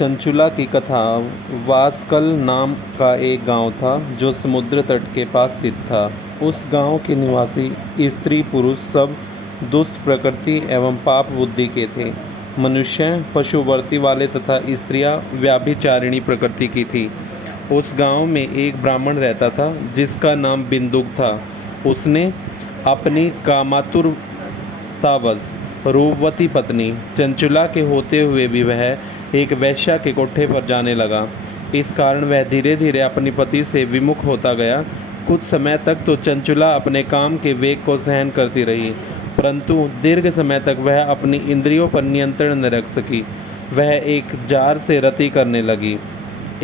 चंचुला की कथा। वासकल नाम का एक गांव था जो समुद्र तट के पास स्थित था। उस गांव के निवासी स्त्री पुरुष सब दुष्ट प्रकृति एवं पाप बुद्धि के थे। मनुष्य पशुवर्ती वाले तथा स्त्रियां व्याभिचारिणी प्रकृति की थी। उस गांव में एक ब्राह्मण रहता था जिसका नाम बिंदुक था। उसने अपनी कामातुरतावश रूपवती पत्नी चंचुला के होते हुए भी वह एक वेश्या के कोठे पर जाने लगा। इस कारण वह धीरे धीरे अपनी पति से विमुख होता गया। कुछ समय तक तो चंचुला अपने काम के वेग को सहन करती रही, परंतु दीर्घ समय तक वह अपनी इंद्रियों पर नियंत्रण न रख सकी। वह एक जार से रति करने लगी।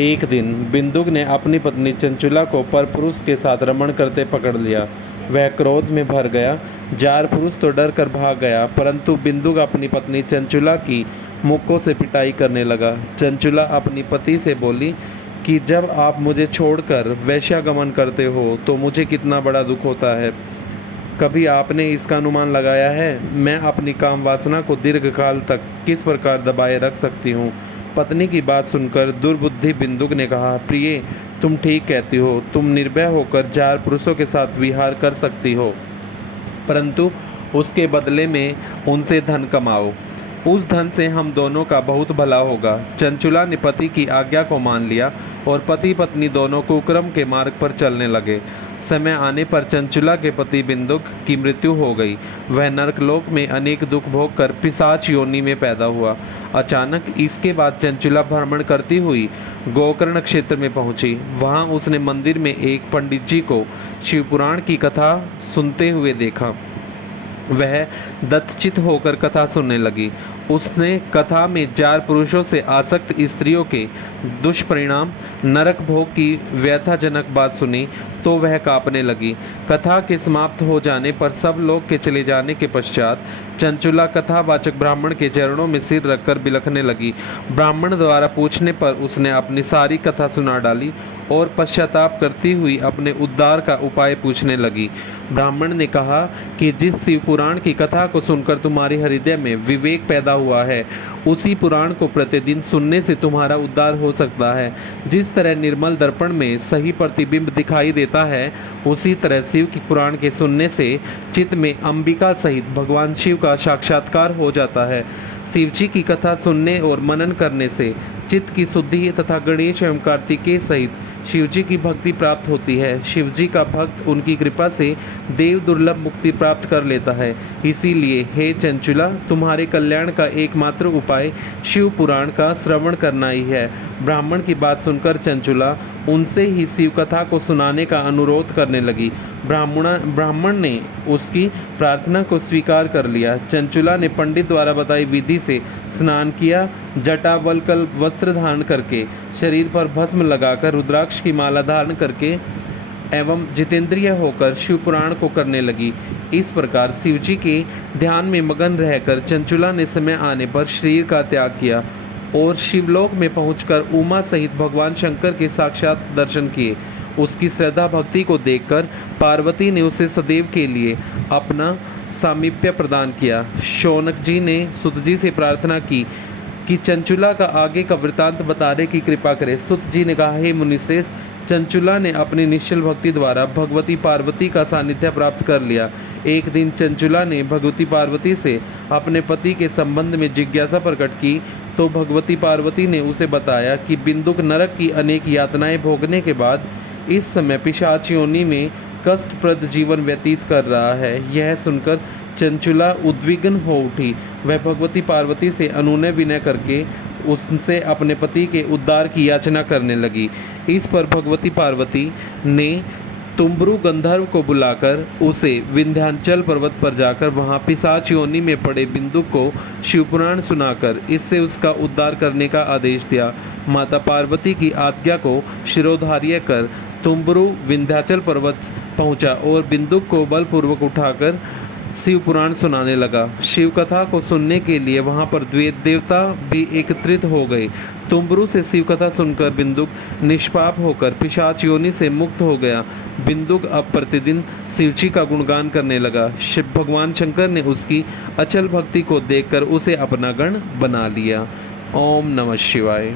एक दिन बिंदुक ने अपनी पत्नी चंचुला को परपुरुष के साथ रमण करते पकड़ लिया। वह क्रोध में भर गया। जार पुरुष तो डर कर भाग गया, परंतु बिंदुक अपनी पत्नी चंचुला की मुक्कों से पिटाई करने लगा। चंचुला अपनी पति से बोली कि जब आप मुझे छोड़कर वेश्यागमन करते हो तो मुझे कितना बड़ा दुख होता है। कभी आपने इसका अनुमान लगाया है मैं अपनी काम वासना को दीर्घ काल तक किस प्रकार दबाए रख सकती हूँ। पत्नी की बात सुनकर दुर्बुद्धि बिंदुक ने कहा, प्रिय, तुम ठीक कहती हो। तुम निर्भय होकर जार पुरुषों के साथ विहार कर सकती हो, परंतु उसके बदले में उनसे धन कमाओ। उस धन से हम दोनों का बहुत भला होगा। चंचुला ने पति की आज्ञा को मान लिया और पति पत्नी दोनों कुक्रम के मार्ग पर चलने लगे। समय आने पर चंचुला के पति बिंदुक की मृत्यु हो गई। वह नरकलोक में अनेक दुख भोग कर पिशाच योनि में पैदा हुआ। अचानक इसके बाद चंचुला भ्रमण करती हुई गोकर्ण क्षेत्र में पहुंची। वहां उसने मंदिर में एक पंडित जी को शिवपुराण की कथा सुनते हुए देखा। वह दत्तचित होकर कथा सुनने लगी। उसने कथा में जार पुरुषों से आसक्त स्त्रियों के दुष्परिणाम नरक भोग की व्यथाजनक बात सुनी तो वह कांपने लगी। कथा के समाप्त हो जाने पर सब लोग के चले जाने के पश्चात चंचुला कथावाचक ब्राह्मण के चरणों में सिर रखकर बिलखने लगी। ब्राह्मण द्वारा पूछने पर उसने अपनी सारी कथा सुना डाली और पश्चाताप करती हुई अपने उद्धार का उपाय पूछने लगी। ब्राह्मण ने कहा कि जिस शिव पुराण की कथा को सुनकर तुम्हारे हृदय में विवेक पैदा हुआ है, उसी पुराण को प्रतिदिन सुनने से तुम्हारा उद्धार हो सकता है। जिस तरह निर्मल दर्पण में सही प्रतिबिंब दिखाई देता है, उसी तरह शिव की पुराण के सुनने से चित्त में अंबिका सहित भगवान शिव का साक्षात्कार हो जाता है। शिव जी की कथा सुनने और मनन करने से चित्त की शुद्धि तथा गणेश एवं कार्तिकेय सहित शिव जी की भक्ति प्राप्त होती है। शिव जी का भक्त उनकी कृपा से देव दुर्लभ मुक्ति प्राप्त कर लेता है। इसीलिए हे चंचुला, तुम्हारे कल्याण का एकमात्र उपाय शिव पुराण का श्रवण करना ही है। ब्राह्मण की बात सुनकर चंचुला उनसे ही शिव कथा को सुनाने का अनुरोध करने लगी। ब्राह्मण ने उसकी प्रार्थना को स्वीकार कर लिया। चंचुला ने पंडित द्वारा बताई विधि से स्नान किया। जटावल्कल वस्त्र धारण करके, शरीर पर भस्म लगाकर, रुद्राक्ष की माला धारण करके एवं जितेंद्रिय होकर शिव पुराण को करने लगी। इस प्रकार शिव जी के ध्यान में मगन रहकर चंचुला ने समय आने पर शरीर का त्याग किया और शिवलोक में पहुंचकर उमा सहित भगवान शंकर के साक्षात दर्शन किए। उसकी श्रद्धा भक्ति को देखकर पार्वती ने उसे सदैव के लिए अपना सामीप्य प्रदान किया। शौनक जी ने सुत जी से प्रार्थना की कि चंचुला का आगे का वृतांत बताने की कृपा करे। सुत जी ने कहा, हे मुनिश्रेष्ठ, चंचुला ने अपनी निश्चल भक्ति द्वारा भगवती पार्वती का सानिध्य प्राप्त कर लिया। एक दिन चंचुला ने भगवती पार्वती से अपने पति के संबंध में जिज्ञासा प्रकट की तो भगवती पार्वती ने उसे बताया कि बिंदुक नरक की अनेक यातनाएं भोगने के बाद इस समय पिशाच योनि में कष्टप्रद जीवन व्यतीत कर रहा है। यह सुनकर चंचुला उद्विग्न हो उठी। वह भगवती पार्वती से अनुनय विनय करके उनसे अपने पति के उद्धार की याचना करने लगी। इस पर भगवती पार्वती ने तुम्बरु गंधर्व को बुलाकर उसे विंध्याचल पर्वत पर जाकर वहां पिशाच योनि में पड़े बिंदुक को शिवपुराण सुनाकर इससे उसका उद्धार करने का आदेश दिया। माता पार्वती की आज्ञा को शिरोधार्य कर तुम्बरु विंध्याचल पर्वत पहुंचा और बिंदुक को बलपूर्वक उठाकर शिव पुराण सुनाने लगा। शिव कथा को सुनने के लिए वहां पर देवता भी एकत्रित हो गए। तुम्बरु से शिव कथा सुनकर बिंदुक निष्पाप होकर पिशाच योनि से मुक्त हो गया। बिंदुक अब प्रतिदिन शिवजी का गुणगान करने लगा। भगवान शंकर ने उसकी अचल भक्ति को देखकर उसे अपना गण बना लिया। ओम नमः शिवाय।